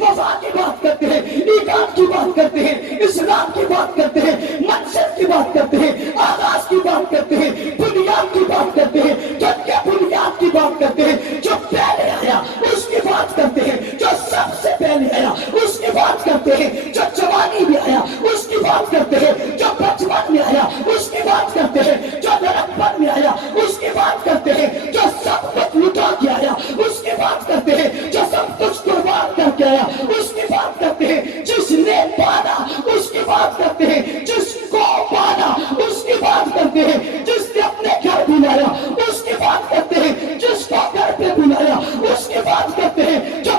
وفا کی بات کرتے ہیں، ایمان کی بات کرتے ہیں، اسلام کی بات کرتے ہیں، منصب کی بات کرتے ہیں، آغاز کی بات کرتے ہیں، بنیاد کی بات کرتے ہیں، بنیاد کی بات کرتے ہیں، جو پہلے آیا اس کی بات کرتے ہیں، جو سب سے پہلے آیا اس کی بات کرتے ہیں، جو جوانی میں آیا اس کی بات کرتے ہیں، جو بچپن میں آیا اس کی بات کرتے ہیں، جو لڑکپن میں آیا اس کی بات کرتے ہیں، جو سب کچھ لٹا کے آیا اس کی بات کرتے ہیں، جو سب کچھ قربان کر کے آیا اس کی بات کرتے ہیں، جس نے پانا اس کی بات کرتے ہیں، جس کو پانا اس کی بات کرتے ہیں، جس نے اپنے گھر بلایا اس کی بات کرتے ہیں، جس کو گھر پہ بلایا اس کی بات کرتے ہیں، جو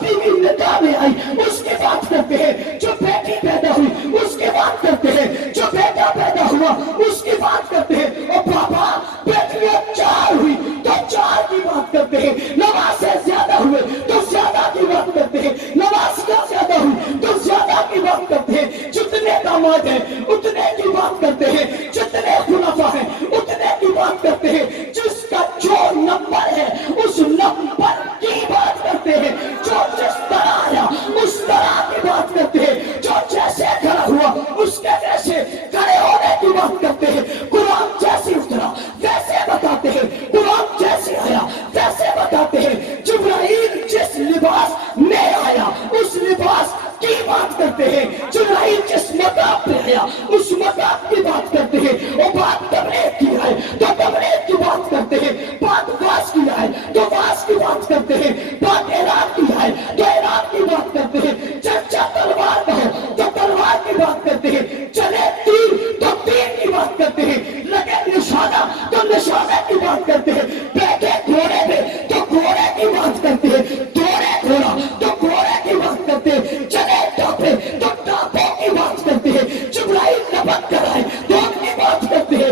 بیوی نکاح میں آئی اس کی بات کرتے ہیں، جو بیٹی پیدا ہوئی اس کی بات کرتے ہیں، جو بیٹا پیدا ہوا اس کی بات کرتے ہیں، اور بابا بیٹیاں 4 ہوئی تو 4 کی بات کرتے ہیں، نماز سے زیادہ ہوئے تو زیادہ کی بات کرتے ہیں، نماز کا زیادہ ہوئی تو زیادہ کی بات کرتے ہیں، جتنے داماد ہیں اتنے کی بات کرتے ہیں، جتنے خلفاء ہیں اتنے کی بات کرتے ہیں، جس کا جو نمبر ہے اس نمبر کی بات کرتے ہیں، جو جس طرح آیا اس طرح کی بات کرتے ہیں، جو جیسے کھڑا ہوا اس کے جیسے کھڑے ہونے کی بات کرتے ہیں، قرآن جیسے اترا ویسے بتاتے ہیں، قرآن جیسے آیا ویسے بتاتے ہیں، جبرائیل جس لباس میں آیا اس لباس کی بات کرتے ہیں، جبرائیل جس مقام پہ آیا اس مقام کی بات کرتے ہیں، اور بات تبلیغ کی ہے تو تبلیغ کی بات کرتے ہیں، بات واز کی ہے تو واز کی بات کرتے ہیں، بات اعلان کی ہے تو اعلان کی بات کرتے ہیں، چرچا تلوار کا ہو تو تلوار کی بات کرتے ہیں، چلے تیر تو تیر کی بات کرتے ہیں، لگے نشانہ تو نشانہ کی بات کرتے ہیں، بیٹھے گھوڑے پہ تو گھوڑے کی بات کرتے ہیں، دوڑے گھوڑا تو گھوڑے کی بات کرتے ہیں، چلے ٹاپے تو ٹاپوں کی بات کرتے ہیں، جبرائیل نبت کرائے تو ان کی بات کرتے ہیں،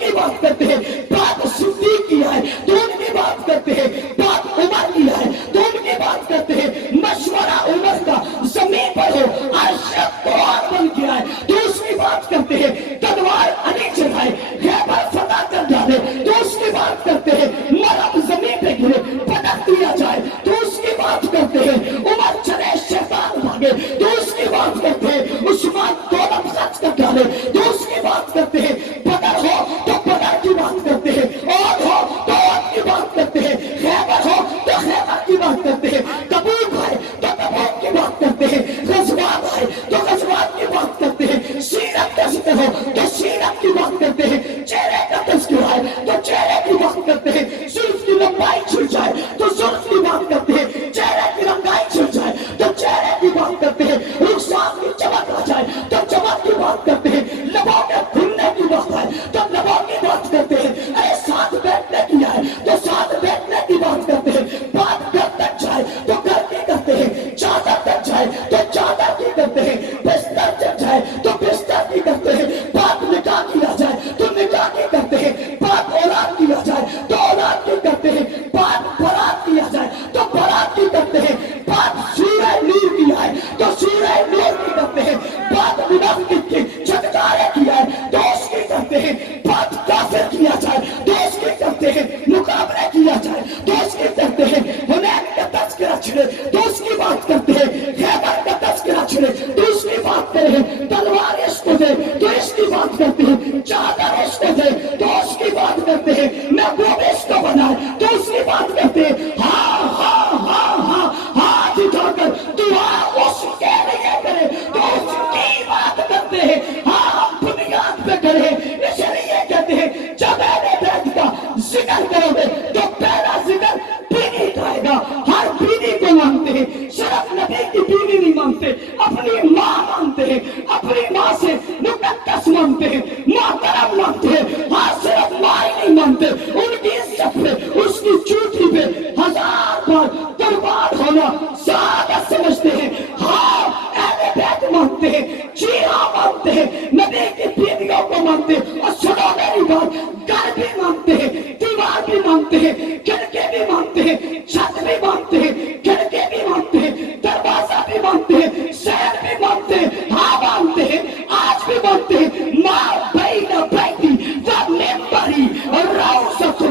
کی بات کرتے ہیں، بات صدیق کی ہے تو ان کی بات کرتے ہیں، بات عمر کی ہے تو ان کی بات کرتے ہیں، مشورہ عمر کا زمین پر ہو عرش قرآن بن گیا ہے تو اس کی بات کرتے ہیں، تلوار علی چڑھائے خیبر فتح کر ڈالے تو اس کی بات کرتے ہیں، مرم زمین پہ گرے پٹک دیا جائے تو اس کی بات کرتے ہیں، عمر چلے شیطان بھاگے تو اس کی بات کرتے ہیں، عثمان دولت خرچ کر ڈالے تو اس کی بات کرتے ہیں، بدر ہو تو بدر کی بات کرتے ہیں، اور ہو تو اور کی بات کرتے ہیں، خیبر ہو تو خیبر کی بات کرتے ہیں، تبوک آئے تو تبوک کی بات کرتے ہیں، غزوات آئے تو غزوات کی بات کرتے ہیں، سیرت کا ذکر ہو تو سیرت کی بات کرتے ہیں، چہرے کا تذکر آئے تو چہرے کی بات کرتے ہیں، زلف کی لمبائی چھڑ جائے تو زلف کی بات کرتے ہیں، چہرے کی رنگائی چھڑ جائے تو چہرے کی بات کرتے ہیں، رخسار کی چمک آ جائے تو چمک کی بات کرتے ہیں، لبوں کے کھلنے کی بات آئے تو لبوں کی بات کرتے ہیں، ارے ساتھ بیٹھنے کی آئے تو ساتھ بیٹھنے کی بات کرتے ہیں، بات گھر تک جائے تو گھر کی کرتے ہیں، چادر تک جائے تو چادر کی کرتے ہیں، بستر تک جائے تو بستر کی کرتے ہیں، بات نکاح کی آ جائے تو نکاح کی کرتے ہیں، بات اولاد کی آ جائے تو اولاد کی کرتے ہیں، بات برات کی آ جائے تو برات کی کرتے ہیں، بات سورہ نور کی آئے تو سورہ نور کی کرتے ہیں، بات منافق کی چھٹکارے کی آئے تو اس کی کرتے ہیں، بات کافر کیا جائے تو اس کی کرتے ہیں، مقابلے کیا جائے تو اس کی کرتے ہیں، حنین کا تذکرہ چھڑے تو اس کی بات کرتے ہیں، خیبر کا تذکرہ چھڑے تو اس کی بات کرتے ہیں، تلوار اس کو دے تو اس کی بات کرتے ہیں، چادر اس کو دے تو اس کی بات کرتے ہیں، محبوب اس کو بنائے تو اس کی بات کرتے ہیں، ہاں ہاں ہاں ہاں ہاتھ اٹھا کر دعا اس کے لیے کرے تو اس کی بات کرتے ہیں، ہاں ہم بنیاد پہ کرے اس لیے کہتے ہیں، جب اہل بیت کا ذکر کرو گے تو پہلا ذکر بیوی کا آئے گا، ہر بیوی کو مانتے ہیں، صرف نبی کی بیوی نہیں مانتے، اپنی ماں مانتے ہیں، اپنی ماں سے مقدس مانتے ہیں، محترم مانتے ہیں، ہاں صرف ماں ہی نہیں مانتے، ان کی عزت پہ اس کی چوٹی پہ 1000 بار قربان ہونا سعادت سمجھتے ہیں، ہاں اہل بیت مانتے ہیں، شیعہ مانتے ہیں، نبی کی بیویوں کو مانتے ہیں، اور سنو میری بات، گھر بھی مانتے ہیں، دیوار بھی مانتے ہیں، کھڑکے بھی مانتے ہیں، چھت بھی مانتے ہیں، کھڑکے بھی مانتے ہیں، دروازہ بھی مانتے ہیں، شہر بھی مانتے ہیں، ہاں مانتے ہیں، آج بھی مانتے ہیں، ماں بین بیتی و منبری روضۃ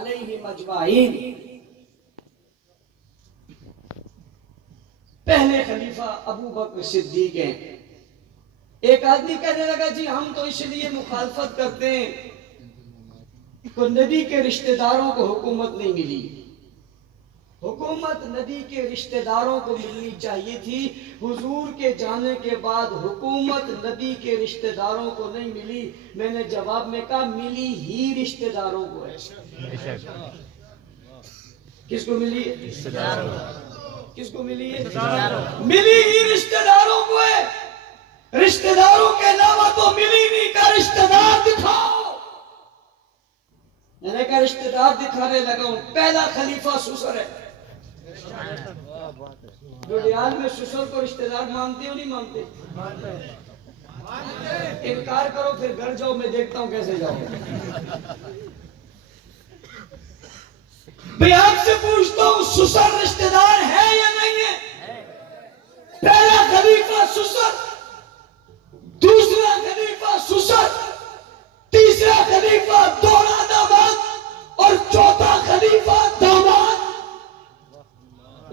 علیہم اجمعین. پہلے خلیفہ ابو بکر صدیق ہیں. ایک آدمی کہنے لگا جی ہم تو اس لیے مخالفت کرتے ہیں کہ نبی کے رشتہ داروں کو حکومت نہیں ملی. حکومت نبی کے رشتہ داروں کو ملنی چاہیے تھی. حضور کے جانے کے بعد حکومت نبی کے رشتہ داروں کو نہیں ملی. میں نے جواب میں کہا ملی ہی رشتہ داروں کو ہے. کس کو ملی ہے؟ رشتہ داروں. کس کو ملی ہے؟ ملی ہی رشتہ داروں کو ہے. رشتہ داروں کے علاوہ تو ملی نہیں. کا رشتہ دار دکھاؤ. میں نے کہا رشتہ دار دکھانے لگا ہوں. پہلا خلیفہ سسر ہے. ڈوڈیال میں سسر کو رشتہ دار مانتے ہو نہیں مانتے؟ انکار کرو پھر گھر جاؤ, میں دیکھتا ہوں کیسے جاؤ. میں آپ سے پوچھتا ہوں سسر رشتہ دار ہے یا نہیں ہے؟ پہلا خلیفہ سسر, دوسرا خلیفہ سسر, تیسرا خلیفہ دوہرا داماد اور چوتھا خلیفہ داماد.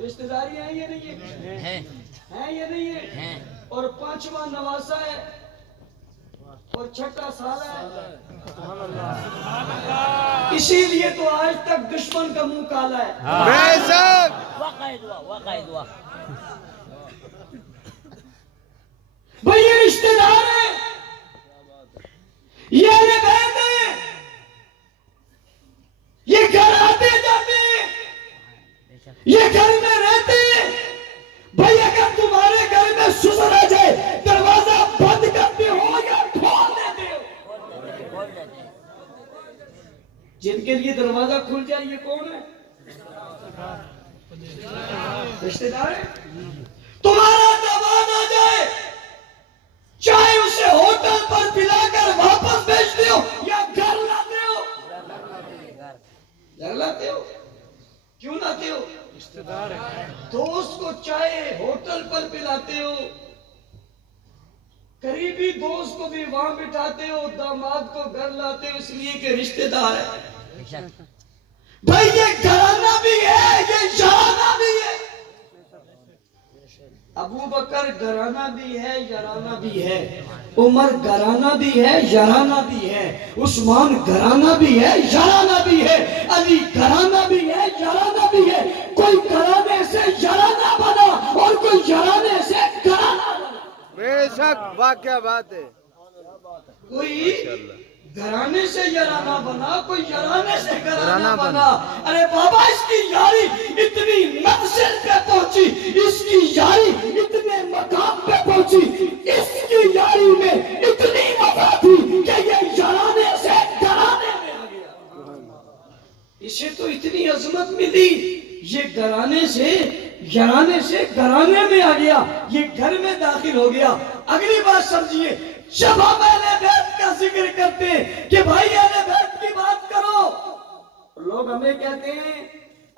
رشتہ داری ہے یا نہیں ہے؟ ہے یا نہیں ہے؟ اور پانچواں نواسا ہے اور چھٹا سالہ ہے. اسی لیے تو آج تک دشمن کا منہ کالا ہے. بھئی یہ رشتہ دار ہیں, یہ اہل بیت ہیں, یہ گھر آتے جاتے ہیں, یہ گھر میں رہتے ہیں. بھئی اگر تمہارے گھر میں سسر آ جائے دروازہ بند کرتے ہو یا کھول دیتے ہو؟ جن کے لیے دروازہ کھل جائے یہ کون ہے؟ رشتہ دار ہے. تمہارا داماد آ جائے چاہے اسے ہوٹل پر پلا کر واپس بھیجتے ہو یا گھر لاتے ہو. گھر لاتے ہو. کیوں لاتے ہو؟ رشتہ دار ہے. دوست کو چاہے ہوٹل پر پلاتے ہو, قریبی دوست کو بھی وہاں بٹھاتے ہو, داماد کو گھر لاتے ہو اس لیے کہ رشتہ دار ہے. بھائی یہ گھرانہ بھی ہے, یہ یارانہ بھی ہے. ابو بکر گھرانہ بھی ہے, یارانہ بھی ہے. عمر گھرانہ بھی ہے, یارانہ بھی ہے. عثمان گھرانہ بھی ہے, یارانہ بھی ہے. علی گھرانہ بھی ہے, یارانہ بھی ہے. کوئی گھرانے سے یارانہ بنا اور کوئی یارانے سے گھرانہ بنا. بے شک واقعہ بات ہے. کوئی گھرانے سے یارانہ بنا, کوئی یارانے سے گھرانہ بنا. ارے بابا اس کی یاری اتنی منزل پہ پہنچی, اس کی یاری اتنے مقام پہ پہنچی, اس کی یاری میں اتنی وفا تھی کہ یہ یارانے سے گھرانے میں آ گیا. اسے تو اتنی عظمت ملی, یہ گھرانے سے یارانے سے گھرانے میں آ گیا, یہ گھر میں داخل ہو گیا. اگلی بات سمجھیے, جب ہم اہل بیت کا ذکر کرتے ہیں کہ بھائی اہل بیت کی بات کرو, لوگ ہمیں کہتے ہیں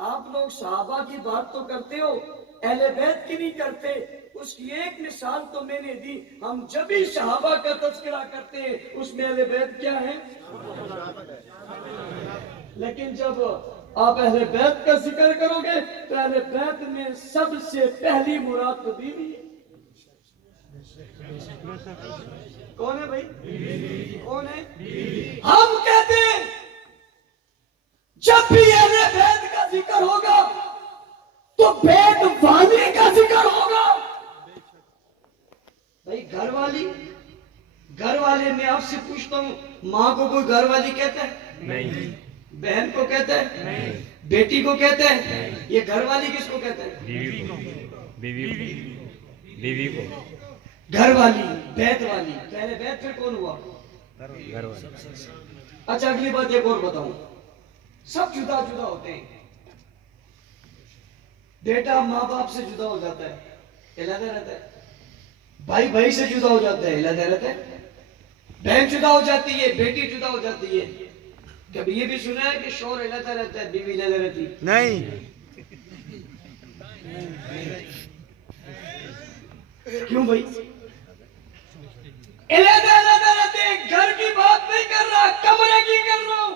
آپ لوگ صحابہ کی بات تو کرتے ہو, اہل بیت کی نہیں کرتے. اس کی ایک مثال تو میں نے دی. ہم جب بھی صحابہ کا تذکرہ کرتے ہیں اس میں اہل بیت کیا ہے؟ لیکن جب آپ اہل بیت کا ذکر کرو گے تو اہل بیت میں سب سے پہلی مراد تو بیوی ہے. کون ہے بھائی؟ کون ہے؟ ہم کہتے ہیں جب بھی اہل بیت کا ذکر ہوگا تو بیت والی کا ذکر ہوگا. بھائی گھر والی, گھر والے میں آپ سے پوچھتا ہوں, ماں کو کوئی گھر والی کہتا ہے؟ نہیں. بہن کو کہتا ہے؟ نہیں. بیٹی کو کہتا ہے؟ یہ گھر والی کس کو کہتا ہے؟ بیوی کو. بیوی کو گھر والی, بیت والی. پہلے بیت پھر کون ہوا؟ گھر والی. اچھا اگلی بات ایک اور بتاؤں, سب جدا جدا ہوتے ہیں. بیٹا ماں باپ سے جدا ہو جاتا ہے, علیحدہ رہتا ہے. بھائی بھائی سے جدا ہو جاتا ہے, علیحدہ رہتا ہے. بہن جدا ہو جاتی ہے, بیٹی جدا ہو جاتی ہے. کبھی یہ بھی سنا ہے کہ شوہر علیحدہ رہتا ہے, بیوی علیحدہ رہتی ہے؟ نہیں. کیوں بھائی؟ علیحدہ رہتے ہیں. گھر کی بات نہیں کر رہا, کمرے کی کر رہا ہوں.